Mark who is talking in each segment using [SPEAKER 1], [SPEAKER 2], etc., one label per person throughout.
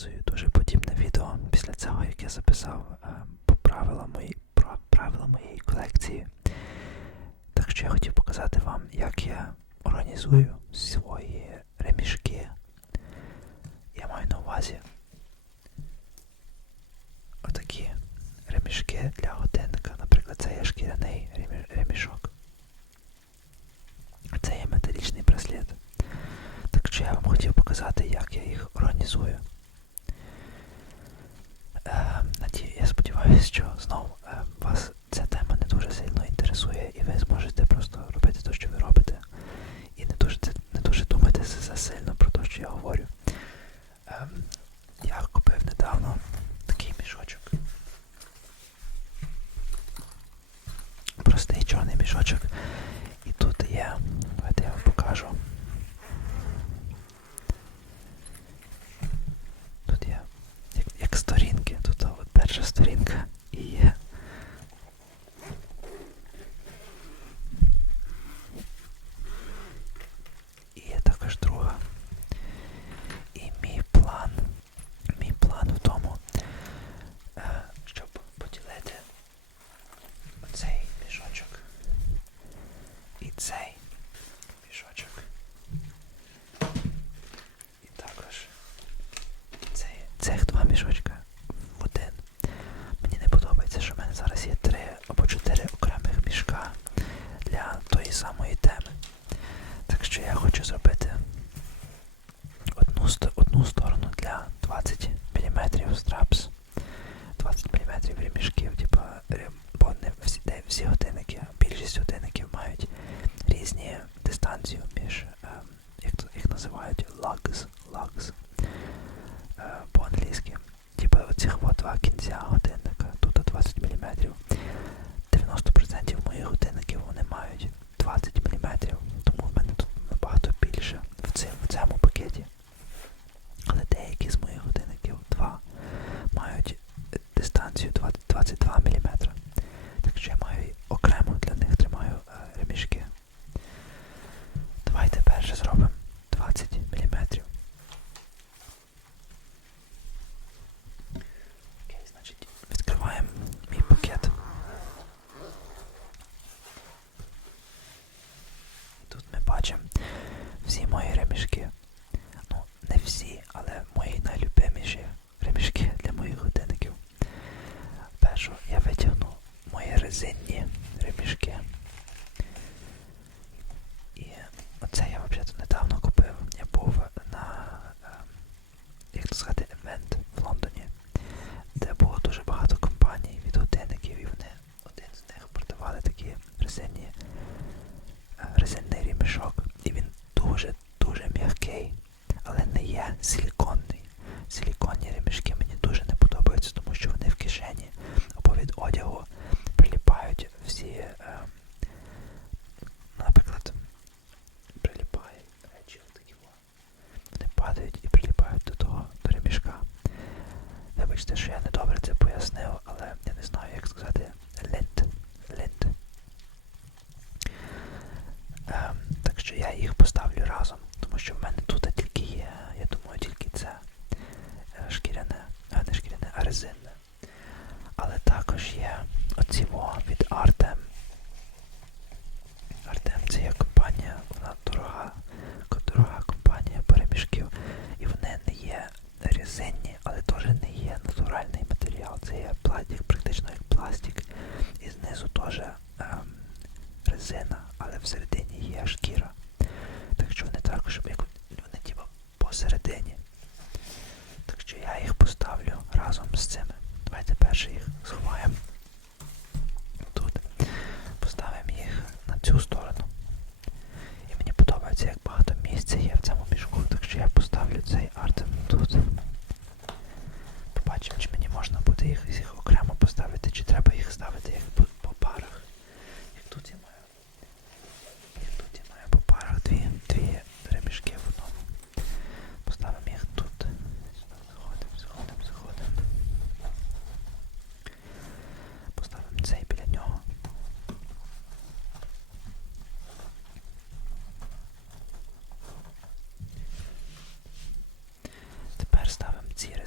[SPEAKER 1] записую дуже подібне відео після цього, як я записав е, по правилам мої, про правила моєї колекції. Так що я хотів показати вам, як я організую свої ремішки. Я маю на увазі отакі ремішки для годинника. Наприклад, це є шкіряний ремішок. Це є металічний браслет. Так що я вам хотів показати, як я їх організую. It's just no в цим. для. Ну, не всі. резинне. Але також є оці цю сторону. І мені подобається, як багато місця є в цьому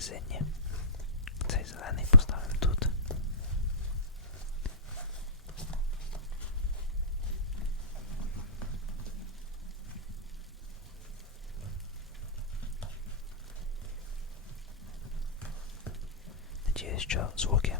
[SPEAKER 1] синє. Цей зелений поставимо тут. Надіюсь, що звуки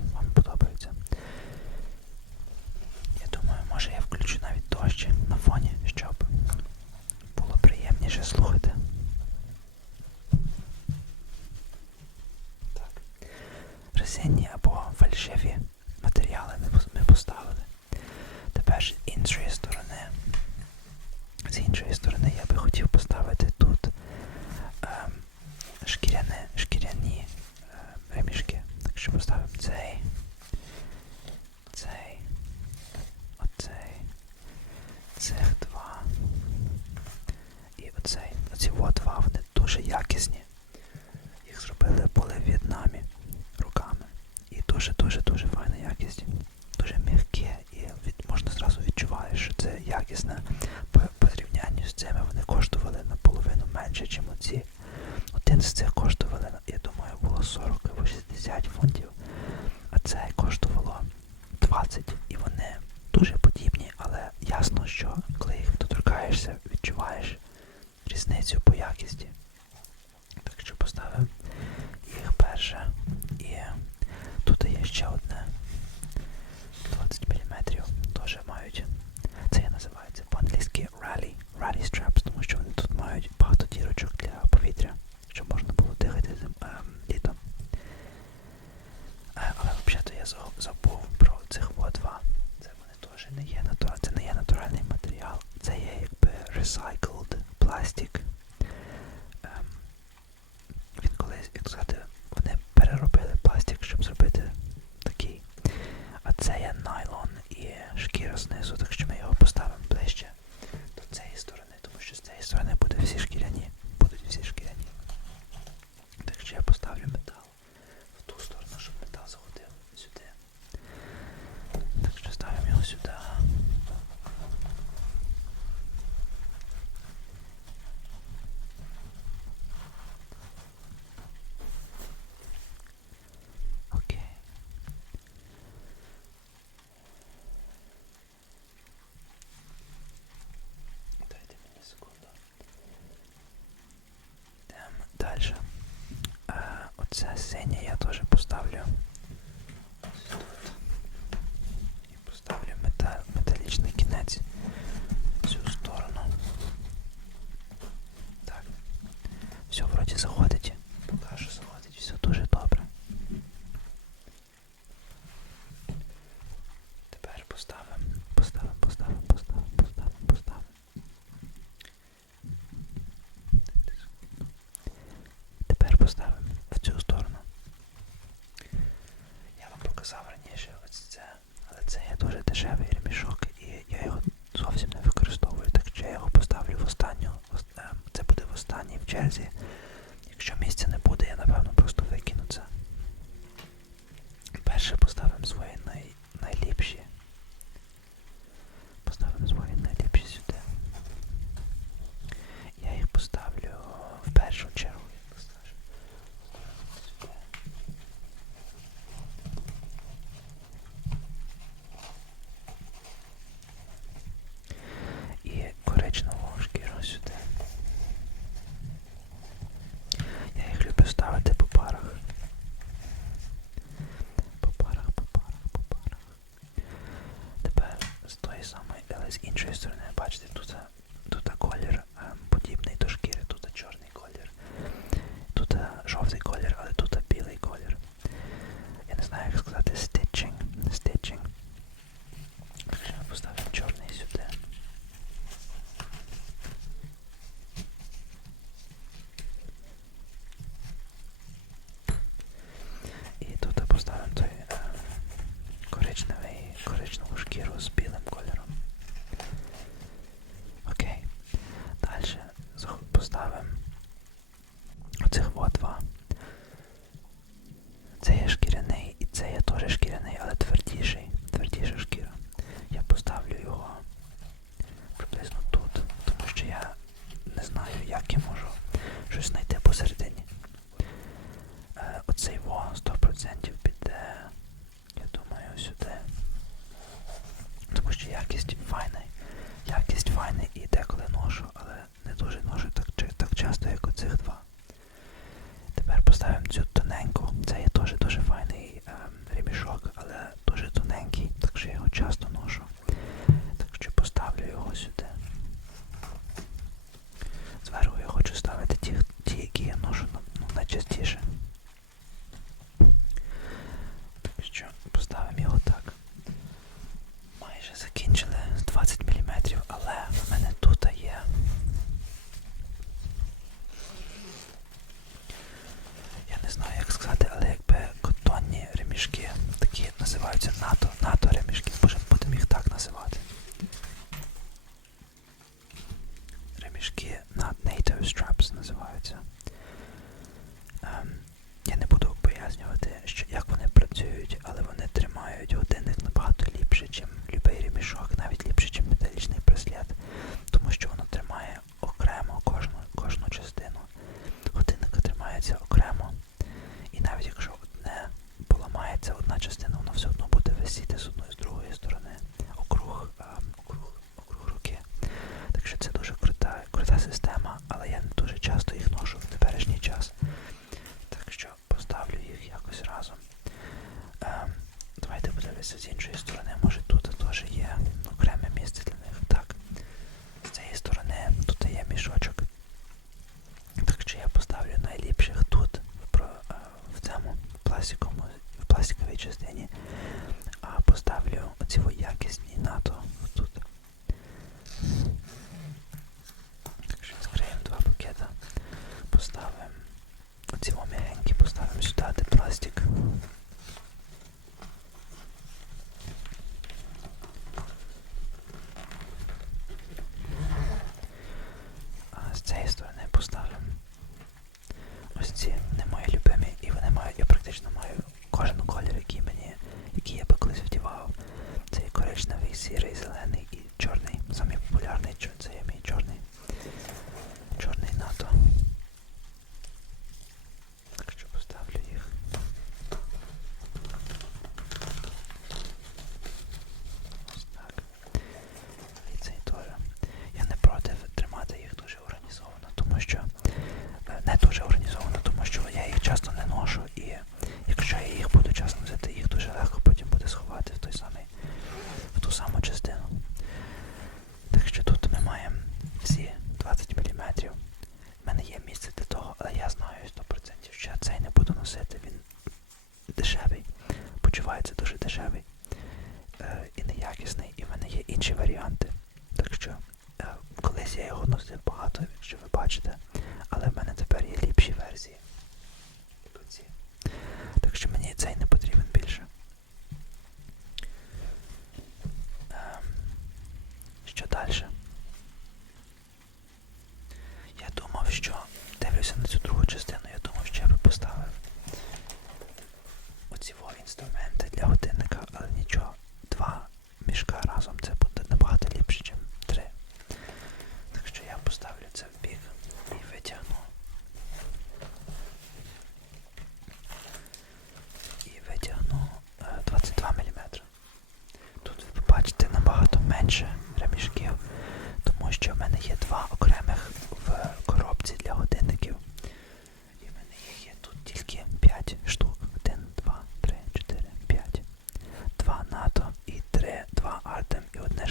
[SPEAKER 1] оцей. Оці от вафли дуже якісні. Їх зробили були в В'єтнамі руками. І дуже-дуже-дуже файна якість. Дуже м'які. і від, можна зразу відчуваєш, що це якісне по, по зрівнянню з цими вони коштували наполовину менше, ніж оці. Один з цих коштували, я думаю, було 40 або 60 фунтів. оставлю. Görüşürüz. Ем, цю тоненьку. Це є теж дуже файний ем, ремішок, але дуже тоненький, так що я його часто ношу. Так що поставлю його сюди. Зверху я хочу ставити ті, ті які я ношу ну, найчастіше. jamais.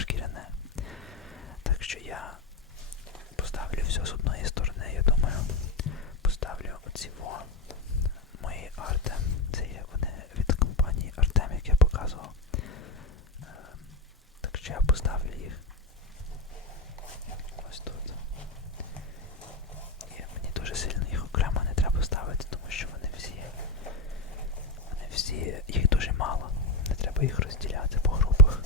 [SPEAKER 1] шкіряне. Так що я поставлю все з одної сторони, я думаю. Поставлю оці мої арти. Це є вони від компанії Артем, як я показував. Ем, так що я поставлю їх ось тут. І мені дуже сильно їх окремо не треба ставити, тому що вони всі, вони всі, їх дуже мало. Не треба їх розділяти по групах.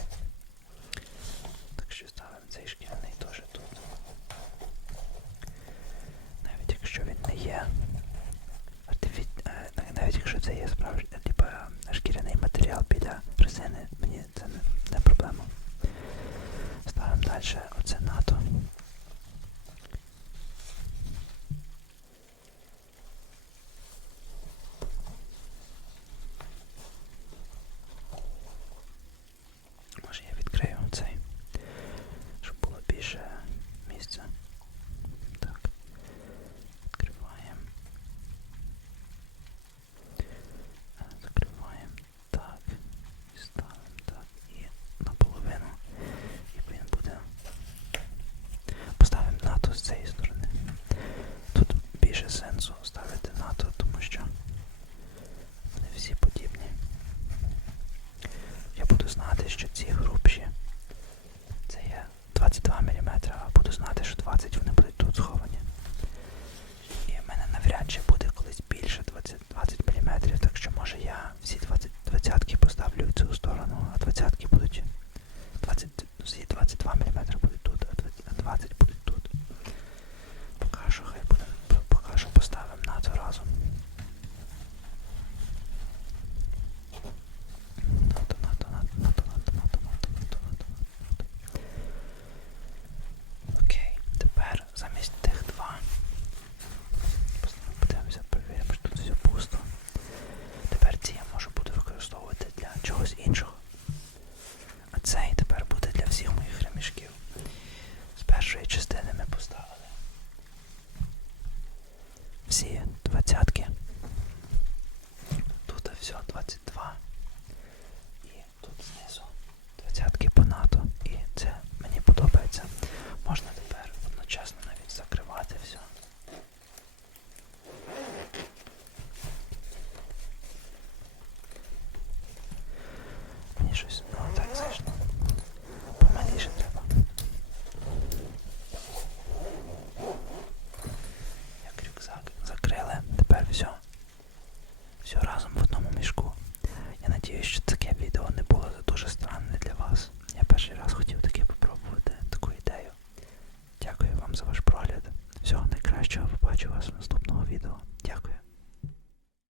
[SPEAKER 1] це є справжній, е, типа шкіряний матеріал біля резини. Мені це не, не проблема. Ставимо далі оце НАТО. Мені